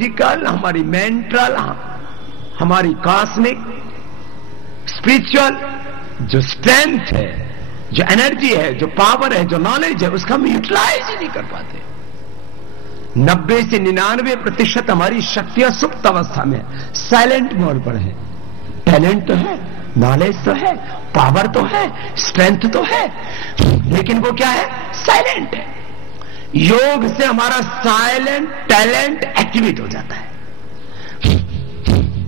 Physical, हमारी mental, हमारी cosmic, spiritual जो स्ट्रेंथ है, जो एनर्जी है, जो पावर है, जो नॉलेज है, उसका हम यूटिलाइज ही नहीं कर पाते। 90 से 99% हमारी शक्तियां सुप्त अवस्था में है, साइलेंट मोड पर है। टैलेंट तो है, नॉलेज तो है, पावर तो है, स्ट्रेंथ तो है, लेकिन वो क्या है? साइलेंट है। योग से हमारा साइलेंट टैलेंट एक्टिवेट हो जाता है।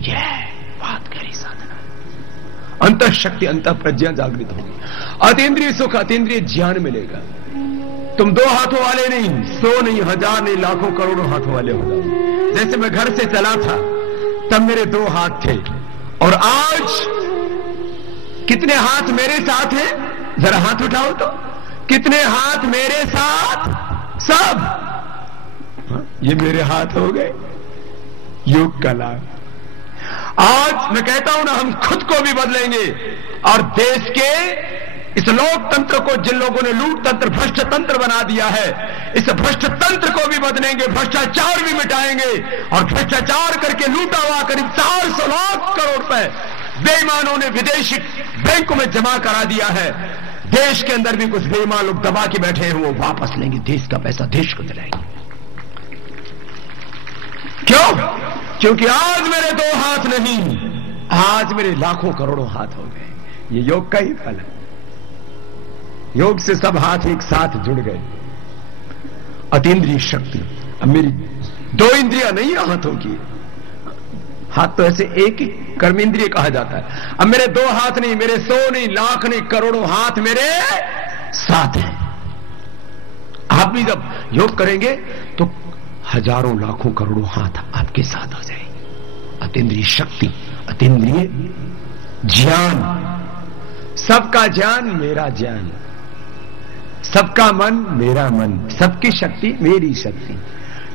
यह बात गहरी साधना। अंतर शक्ति, अंतर प्रज्ञा जागृत होगी। अतीन्द्रिय सुख, अतीन्द्रिय ज्ञान मिलेगा। तुम 2 हाथों वाले नहीं, 100 नहीं, 1000 नहीं, लाखों करोड़ों हाथों वाले हो जाओ। जैसे मैं घर से चला था तब मेरे 2 हाथ थे, और आज कितने हाथ मेरे साथ हैं? जरा हाथ उठाओ तो। कितने हाथ मेरे साथ? सब। ये मेरे हाथ हो गए। योग का लाभ। आज मैं कहता हूं ना, हम खुद को भी बदलेंगे और देश के इस लोकतंत्र को, जिन लोगों ने लूट तंत्र, भ्रष्ट तंत्र बना दिया है, इस भ्रष्ट तंत्र को भी बदलेंगे, भ्रष्टाचार भी मिटाएंगे। और भ्रष्टाचार करके लूटा हुआ करीब 400 लाख करोड़ रुपए बेईमानों ने विदेशी बैंकों में जमा करा दिया है। देश के अंदर भी कुछ बेईमान लोग दबा के बैठे हैं, वो वापस लेंगे देश का पैसा, देश को दिलाएंगे। क्यों? क्योंकि आज मेरे 2 हाथ नहीं, आज मेरे लाखों करोड़ों हाथ हो गए। ये योग का ही फल है। योग से सब हाथ एक साथ जुड़ गए। अतीन्द्रिय शक्ति। अब मेरी 2 इंद्रियां नहीं है हाथों की, हाथ तो ऐसे एक ही कर्मेंद्रिय कहा जाता है। अब मेरे 2 हाथ नहीं, मेरे 100 नहीं, लाख नहीं, करोड़ों हाथ मेरे साथ हैं। आप भी जब योग करेंगे तो हजारों लाखों करोड़ों हाथ आपके साथ हो जाएंगे। अतीन्द्रिय शक्ति, अतीन्द्रिय ज्ञान। सबका ज्ञान मेरा ज्ञान, सबका मन मेरा मन, सबकी शक्ति मेरी शक्ति।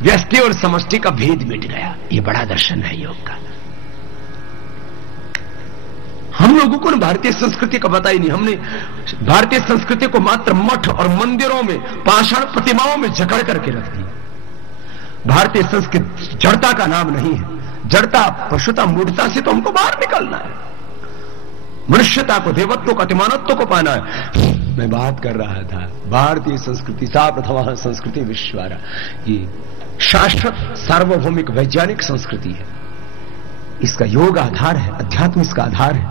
व्यष्टि और समष्टि का भेद मिट गया। ये बड़ा दर्शन है योग का। हम लोगों को भारतीय संस्कृति का पता ही नहीं। हमने भारतीय संस्कृति को मात्र मठ और मंदिरों में, पाषाण प्रतिमाओं में जकड़ करके रख दिया। भारतीय संस्कृति जड़ता का नाम नहीं है। जड़ता, पशुता, मूढ़ता से तो हमको बाहर निकलना है। मनुष्यता को, देवत्व को, अतिमानत्व को पाना है। मैं बात कर रहा था भारतीय संस्कृति, सा प्रथमा संस्कृति विश्वारा। ये शाश्वत, सार्वभौमिक, वैज्ञानिक संस्कृति है। इसका योग आधार है, अध्यात्म इसका आधार है।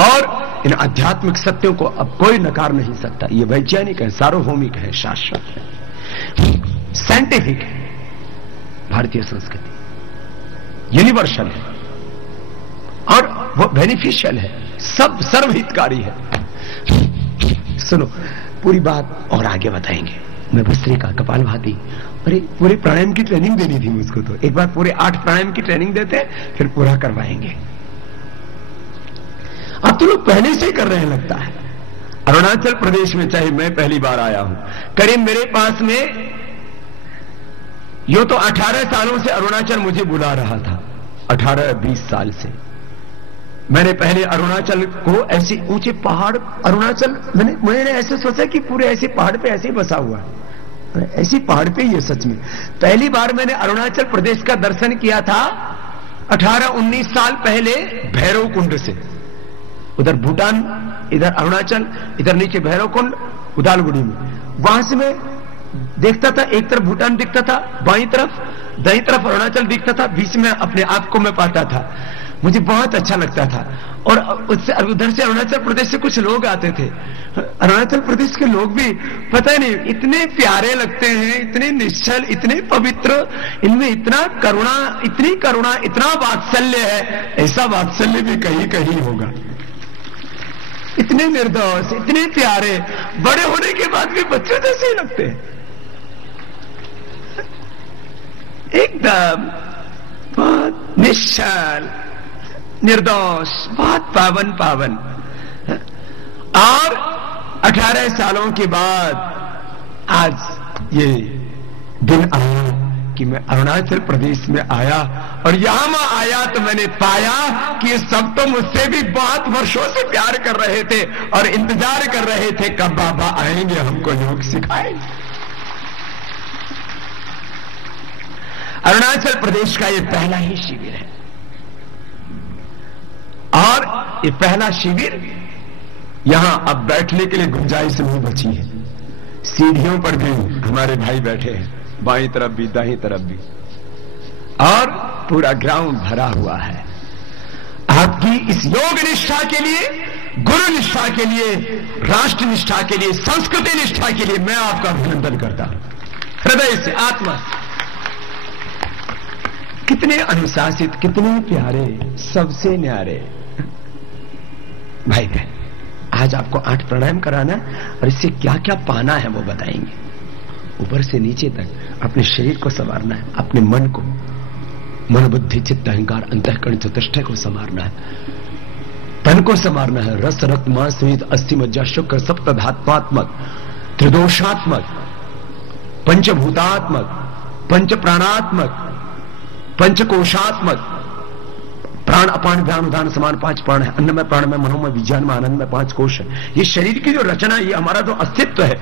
और इन आध्यात्मिक सत्यों को अब कोई नकार नहीं सकता। ये वैज्ञानिक है, सार्वभौमिक है, शाश्वत है, साइंटिफिक है। भारतीय संस्कृति यूनिवर्सल है और वो बेनिफिशियल है, सब सर्वहितकारी है। सुनो, पूरी बात और आगे बताएंगे। मैं भस्त्रिका, कपालभाति, अरे पूरे प्राणायाम की ट्रेनिंग देनी थी मुझको। तो एक बार पूरे 8 प्राणायाम की ट्रेनिंग देते, फिर पूरा करवाएंगे। अब तो लोग पहले से ही कर रहे हैं लगता है। अरुणाचल प्रदेश में, चाहे मैं पहली बार आया हूं, करीब मेरे पास में यो तो 18 सालों से अरुणाचल मुझे बुला रहा था। 18-20 साल से मैंने पहले अरुणाचल को ऐसे ऊंचे पहाड़, अरुणाचल मैंने ऐसे सोचा कि पूरे ऐसे पहाड़ पे ऐसे ही बसा हुआ है, ऐसी पहाड़ पे ही है। सच में पहली बार मैंने अरुणाचल प्रदेश का दर्शन किया था 18-19 साल पहले भैरव कुंड से। उधर भूटान, इधर अरुणाचल, इधर नीचे भैरव कुंड, उदालगुड़ी में। वहां से मैं देखता था, एक तरफ भूटान दिखता था, बाईं तरफ, दाईं तरफ अरुणाचल दिखता था, बीच में अपने आप को मैं पाता था। मुझे बहुत अच्छा लगता था। और उससे उधर से अरुणाचल प्रदेश से कुछ लोग आते थे। अरुणाचल प्रदेश के लोग भी पता नहीं इतने प्यारे लगते हैं, इतने निश्चल, इतने पवित्र, इनमें इतना करुणा, इतनी करुणा, इतना वात्सल्य है। ऐसा वात्सल्य भी कहीं कहीं होगा। इतने निर्दोष, इतने प्यारे, बड़े होने के बाद भी बच्चे जैसे ही लगते हैं एकदम। बहुत निश्चल, निर्दोष, बहुत पावन पावन। और 18 सालों के बाद आज ये दिन आया कि मैं अरुणाचल प्रदेश में आया। और यहां मैं आया तो मैंने पाया कि ये सब तो मुझसे भी बहुत वर्षों से प्यार कर रहे थे और इंतजार कर रहे थे कब बाबा आएंगे, हमको योग सिखाएंगे। अरुणाचल प्रदेश का यह पहला ही शिविर है और ये पहला शिविर यहां अब बैठने के लिए गुंजाइश नहीं बची है। सीढ़ियों पर भी हमारे भाई बैठे हैं, बाईं तरफ भी दाईं तरफ भी, और पूरा ग्राउंड भरा हुआ है। आपकी इस योग निष्ठा के लिए, गुरु निष्ठा के लिए, राष्ट्र निष्ठा के लिए, संस्कृति निष्ठा के लिए मैं आपका अभिनंदन करता हूं हृदय से, आत्मा से। कितने अनुशासित, कितने प्यारे, सबसे न्यारे भाई बहन। आज आपको 8 प्राणायाम कराना और इससे क्या क्या पाना है वो बताएंगे। ऊपर से नीचे तक अपने शरीर को संवारना है, अपने मन को, मन बुद्धि चित्त अहंकार अंतःकरण चतुष्टय को संवारना है, तन को संवारना है। रस रक्त मांस मेद अस्थि मज्जा शुक्र सप्त धात्वात्मक, त्रिदोषात्मक, पंचभूतात्मक, पंच प्राणात्मक, पंचकोशात्मक। प्राण अपान व्यान उदान समान 5 प्राण है। अन्नमय प्राणमय मनोमय विज्ञान में आनंद में 5 कोश है। ये शरीर की जो रचना, ये हमारा जो अस्तित्व है,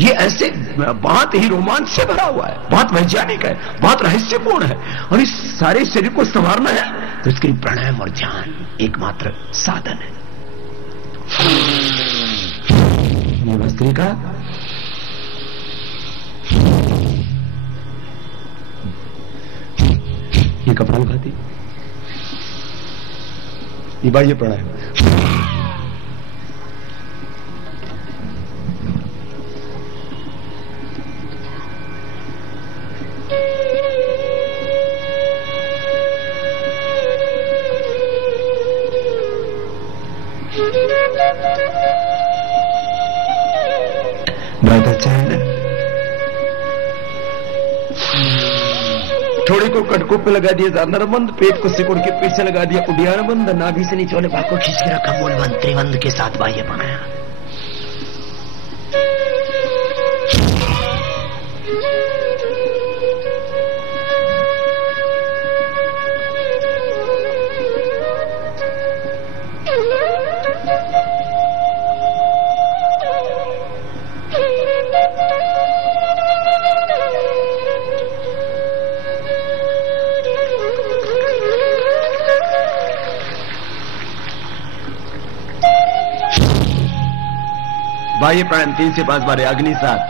ये ऐसे बहुत ही रोमांच से भरा हुआ है, बहुत वैज्ञानिक है, बहुत रहस्यपूर्ण है। और इस सारे शरीर को संवारना है तो इसके लिए प्राणायाम और ध्यान एकमात्र साधन है। ये भस्त्रिका, ये कपालभाति, ये बाह्य प्राणायाम। बहुत अच्छा है ना। थोड़ी को कटकों पे लगा दिया, जानर बंद, पेट को सिकुड़ के पीछे लगा दिया, उडियान बंद, नाभि से नीचे वाले भाग को खींच के रखा, मूल बंद, त्रिबंध के साथ बाह्य बनाया। बाह्य प्राणायाम 3 से 5 बार, अग्नि 7।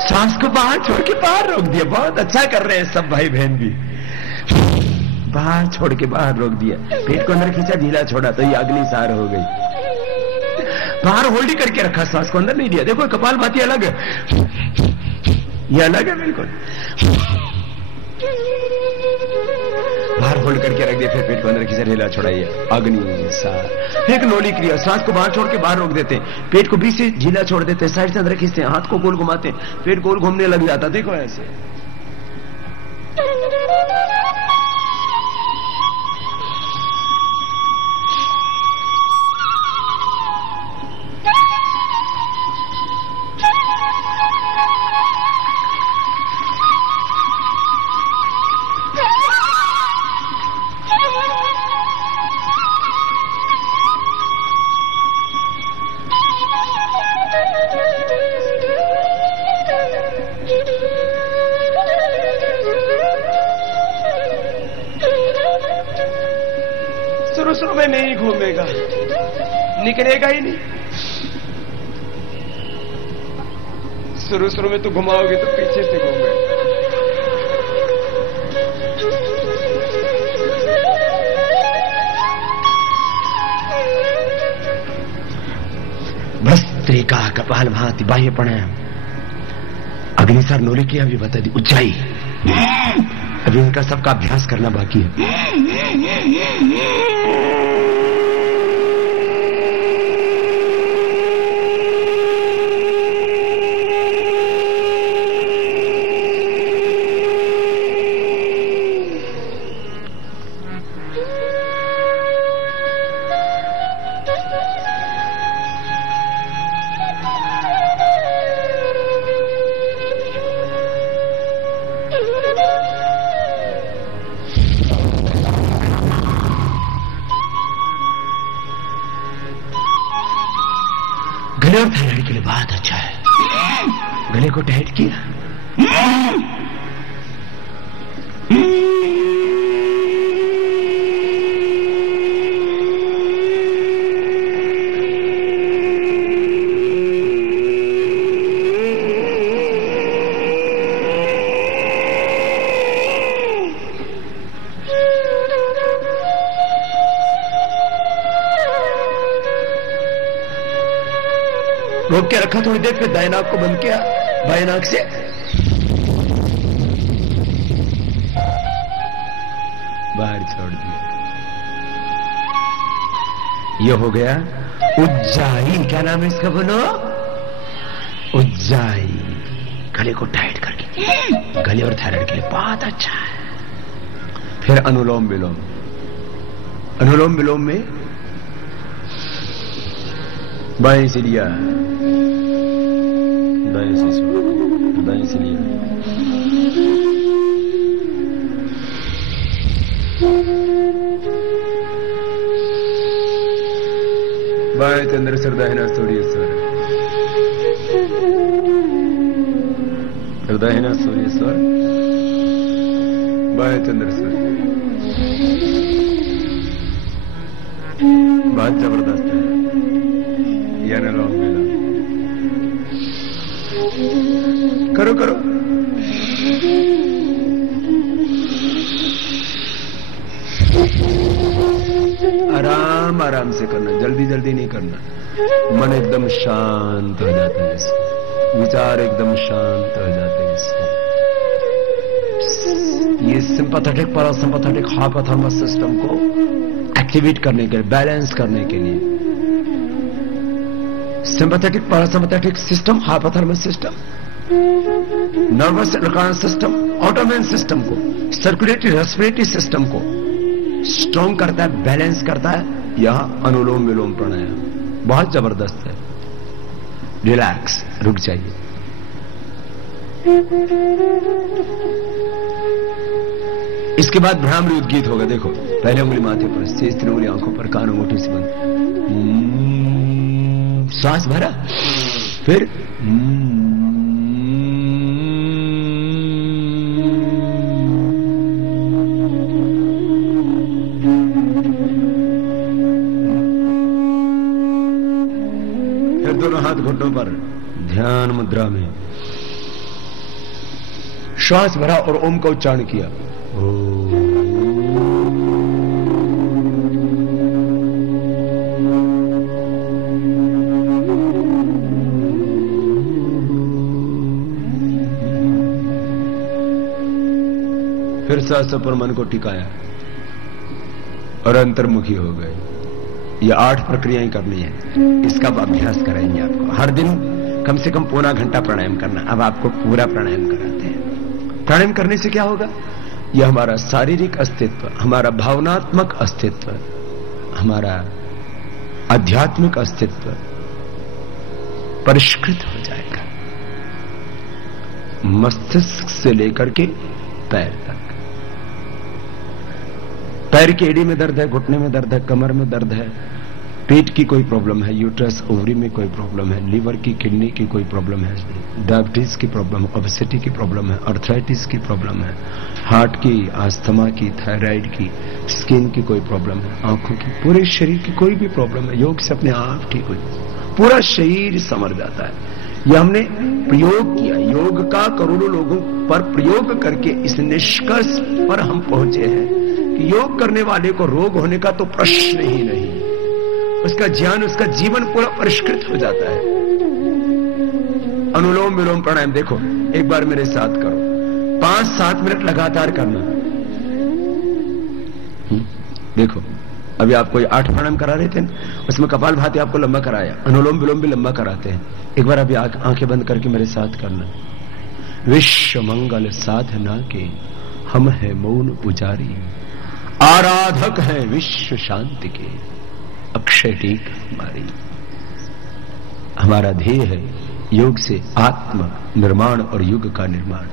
सांस को बाहर छोड़ के बाहर रोक दिया। बहुत अच्छा कर रहे हैं सब भाई बहन भी। बाहर छोड़ के बाहर रोक दिया, पेट को अंदर खींचा, ढीला छोड़ा तो ये अग्नि सार हो गई। बाहर होल्ड ही करके रखा, सांस को अंदर नहीं दिया। देखो कपालभाति अलग है, ये अलग है बिल्कुल। बाहर होल्ड करके रख दिया, फिर पेट को अंदर खींचा, ढीला छोड़ाइए, अग्नि सार। फिर एक नोली क्रिया, सांस को बाहर छोड़ के बाहर रोक देते हैं, पेट को बीच से ढीला छोड़ देते हैं, साइड से अंदर खींचते हैं, हाथ को गोल घुमाते हैं, पेट गोल घूमने लग जाता। देखो ऐसे। शुरू में नहीं घूमेगा, निकलेगा ही नहीं। शुरू में तो घुमाओगे तो पीछे से घूमेगा। भस्त्रिका, कपालभाति, बाह्य प्राणायाम, अग्निसार, नोली की अभी बता दी, उज्जाई। अभी इनका सबका अभ्यास करना बाकी है। गले और थायराइड के लिए बहुत अच्छा है। गले को टाइट किया, रोक के रखा थोड़ी देर, फिर दाएं नाक को बंद किया, बाएं नाक से बाहर छोड़ दिया। ये हो गया उज्जाई। क्या नाम है इसका, बोलो? उज्जाई। गले को टाइट करके, गले और थायराइड के लिए बहुत अच्छा है। फिर अनुलोम विलोम। अनुलोम विलोम में बाएं से लिया, दाएं से छोड़ा, दाएं से लिया, बाएं चंद्र सर, दाहिना सूर्य स्वर, दाहिना सूर्य स्वर, बाएं चंद्र स्वर। बहुत जबरदस्त है ये अनुलोम विलोम। करो करो। आराम आराम से करना, जल्दी जल्दी नहीं करना। मन एकदम शांत हो जाता है इससे, विचार एकदम शांत हो जाते हैं इससे। ये सिंपैथेटिक पैरासिम्पैथेटिक हाइपोथैलेमस सिस्टम को एक्टिवेट करने के लिए, बैलेंस करने के लिए, sympathetic parasympathetic system, hypothalamus system, nervous endocrine system, autonomic system को, सर्कुलेटरी रेस्पिरेटरी सिस्टम को स्ट्रॉन्ग करता है, बैलेंस करता है। यह अनुलोम विलोम प्राणायाम बहुत जबरदस्त है। रिलैक्स, रुक जाइए। इसके बाद भ्रामरी उद्गीत होगा। देखो, पहले उंगली माथे पर, शेष 3 उंगली आंखों पर, कान अंगूठे से बंद, श्वास भरा, फिर दोनों हाथ घुटनों पर ध्यान मुद्रा में श्वास भरा और ओम का उच्चारण किया। फिर सांसों पर मन को टिकाया और अंतर्मुखी हो गए। ये 8 प्रक्रियाएं करनी है। इसका आप अभ्यास कराएंगे आपको। हर दिन कम से कम पौना घंटा प्राणायाम करना। अब आपको पूरा प्राणायाम कराते हैं। प्राणायाम करने से क्या होगा? यह हमारा शारीरिक अस्तित्व, हमारा भावनात्मक अस्तित्व, हमारा आध्यात्मिक अस्तित्व परिष्कृत हो जाएगा, मस्तिष्क से लेकर के पैर तक। पैर की एड़ी में दर्द है, घुटने में दर्द है, कमर में दर्द है, पेट की कोई प्रॉब्लम है, यूट्रस ओवरी में कोई प्रॉब्लम है, लीवर की, किडनी की कोई प्रॉब्लम है, डायबिटीज की प्रॉब्लम, ओबेसिटी की प्रॉब्लम है, आर्थराइटिस की प्रॉब्लम है, हार्ट की, अस्थमा की, थायराइड की, स्किन की कोई प्रॉब्लम है, आंखों की, पूरे शरीर की कोई भी प्रॉब्लम है, योग से अपने आप ठीक हो जाए, पूरा शरीर संवर जाता है। यह हमने प्रयोग किया, योग का करोड़ों लोगों पर प्रयोग करके इस निष्कर्ष पर हम पहुंचे हैं कि योग करने वाले को रोग होने का तो प्रश्न ही नहीं, उसका ज्ञान, उसका जीवन पूरा परिष्कृत हो जाता है। अनुलोम विलोम प्राणायाम देखो, एक बार मेरे साथ करो, 5-7 मिनट लगातार करना। देखो, अभी आपको 8 प्राणायाम करा रहे थे, उसमें कपालभाति आपको लंबा कराया, अनुलोम विलोम भी लंबा कराते हैं। एक बार अभी आंखें बंद करके मेरे साथ करना। विश्व मंगल साधना के हम है मौन पुजारी, आराधक है विश्व शांति के, अक्षय टीक हमारी। हमारा ध्येय है योग से आत्म निर्माण और युग का निर्माण।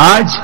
आज